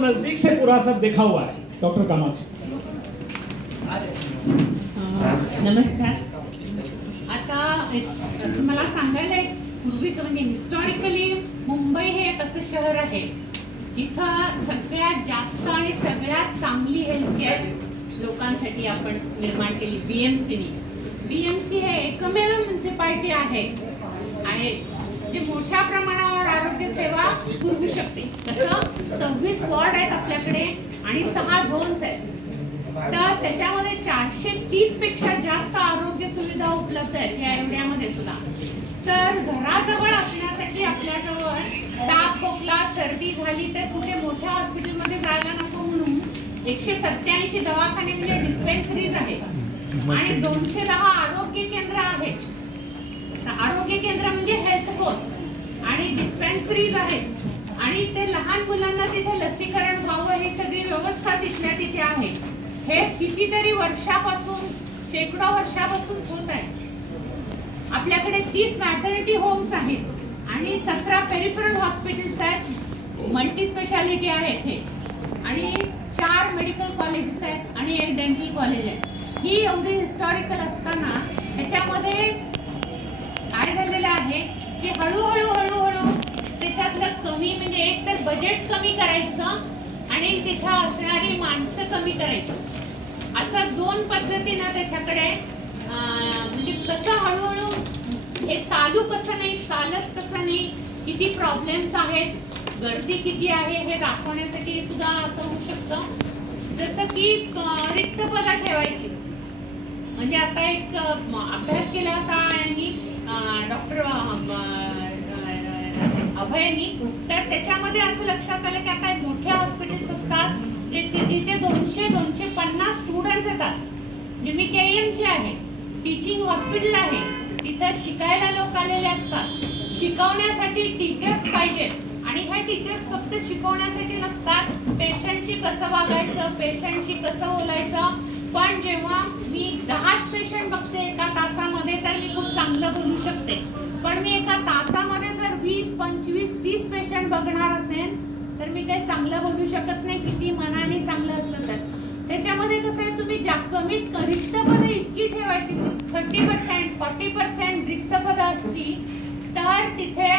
नजदीक से पूरा सब देखा हुआ है। डॉक्टर कामाक्षी, नमस्कार। आता मला सांगायला पूर्वीच म्हणजे हिस्टॉरिकली मुंबई हे एक असं शहर आहे जिथं सगळ्यात जास्त आणि सगळ्यात चांगली हेल्थकेअर लोकांसाठी आपण निर्माण केली बीएमसी हे एकमेव म्युनिसिपालिटी आहे जे मोठ्या प्रमाणावर आरोग्य सेवा पुरवू शकते। तसं 26 वॉर्ड आहेत आपल्याकडे आणि 6 झोन्स आहेत, तर त्याच्यामध्ये 430 पेक्षा जास्त आरोग्य सुविधा उपलब्ध आहेत या एरियामध्ये सुद्धा। तर घराजवळ असण्यासाठी आपल्याजवळ ताप खोकला सर्दी झाली तर कुठे मोठ्या हॉस्पिटलमध्ये जायला नको म्हणून 187 दवाखाने म्हणजे डिस्पेन्सरीज आहेत आणि 210 आरोग्य केंद्र आहेत। आरोग्य केंद्र म्हणजे हेल्थ पोस्ट आणि डिस्पेन्सरीज आहेत आणि ते लहान मुलांना तिथे लसीकरण व्हावं ही सगळी व्यवस्था तिथल्या तिथे आहे। हे कितीतरी वर्षापासून शेकडो वर्षापासून होत आहे। आपल्याकडे 30 मॅटर्निटी होम्स आहेत आणि 17 पेरिफरल हॉस्पिटल्स आहेत, मल्टी स्पेशालिटी आहेत हे आणि 4 मेडिकल कॉलेजेस आहेत आणि 1 डेंटल कॉलेज आहे। ही एवढी हिस्टॉरिकल असताना ह्याच्यामध्ये काय झालेलं आहे की हळूहळू त्याच्यातलं कमी म्हणजे एक तर बजेट कमी करायचं आणि तिथं असणारी माणसं कमी करायची, असं 2 पद्धतीनं त्याच्याकडे म्हणजे कसं हळूहळू हे चालू कसं नाही चालत कसं नाही, किती प्रॉब्लेम्स आहेत, गर्दी किती आहे हे दाखवण्यासाठी सुद्धा असं होऊ शकतं। जसं की रिक्त पदं ठेवायची, म्हणजे आता एक अभ्यास केला होता आणि डॉक्टर अभयनी, तर त्याच्यामध्ये असं लक्षात आलं की आता मोठ्या हॉस्पिटल्स असतात जिथे 200-250 स्टुडंट्स येतात। म्हणजे मी केएमची आहे, टीचिंग हॉस्पिटल आहे, तिथं शिकायला लोक आलेले असतात, शिकवण्यासाठी टीचर्स पाहिजेत आणि ह्या टीचर्स फक्त शिकवण्यासाठी नसतात, पेशंटशी कसं वागायचं, पेशंटशी कसं बोलायचं। पण जेव्हा मी 10 पेशंट बघते एका तासामध्ये तर मी खूप चांगलं बोलू शकते, पण मी एका तासामध्ये जर 20, 25, 30 पेशंट बघणार असेल तर मी काही चांगलं बोलू शकत नाही, किती मनाने चांगलं असलं तर। त्याच्यामध्ये कसं आहे, तुम्ही कमीत रिक्त पदं इतकी ठेवायची, 30%, 40% रिक्त पदं असली तर तिथे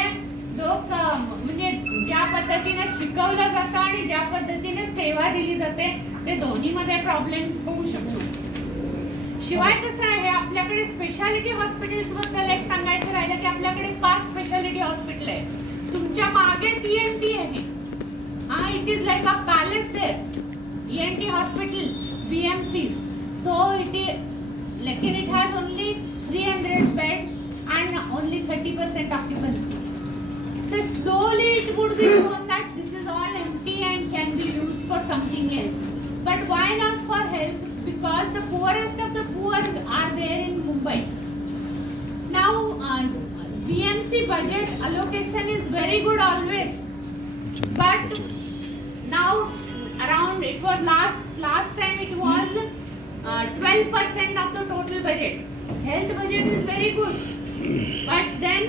लोक म्हणजे ज्या पद्धतीने शिकवलं जातं आणि ज्या पद्धतीने सेवा दिली जाते ते दोन्हीमध्ये प्रॉब्लेम होऊ शकतो। शिवाय कसं आहे, आपल्याकडे स्पेशालिटी हॉस्पिटल्स बद्दल एक सांगायचं राहिलं की आपल्याकडे 5 स्पेशालिटी हॉस्पिटल आहे, तुमच्या मागेच ईएनटी आहे। It is like a palace there, ENT hospital BMC's, so लेकिन it has only 300 beds and only 30% occupancy. So slowly it would be shown that this is all empty and can be used for something else. But why not for health? Because the poorest of the poor are there in Mumbai. Now BMC budget allocation is very good always, but now around it was last time it was 12% of the total budget. Health budget is very good. But then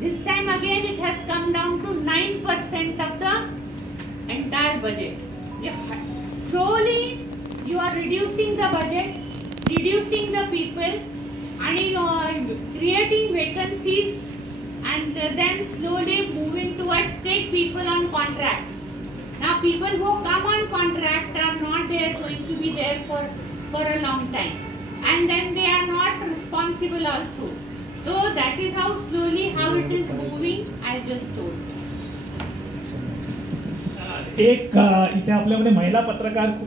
this time again it has come down to 9% of the entire budget. Slowly you are reducing the budget, reducing the people and creating vacancies and then slowly moving towards take people on contract. Now people who come on contract are not going to be there for a long time, and then they are not responsible also. So that is how slowly how it is moving, I just told. एक इथे आपल्यामध्ये महिला पत्रकार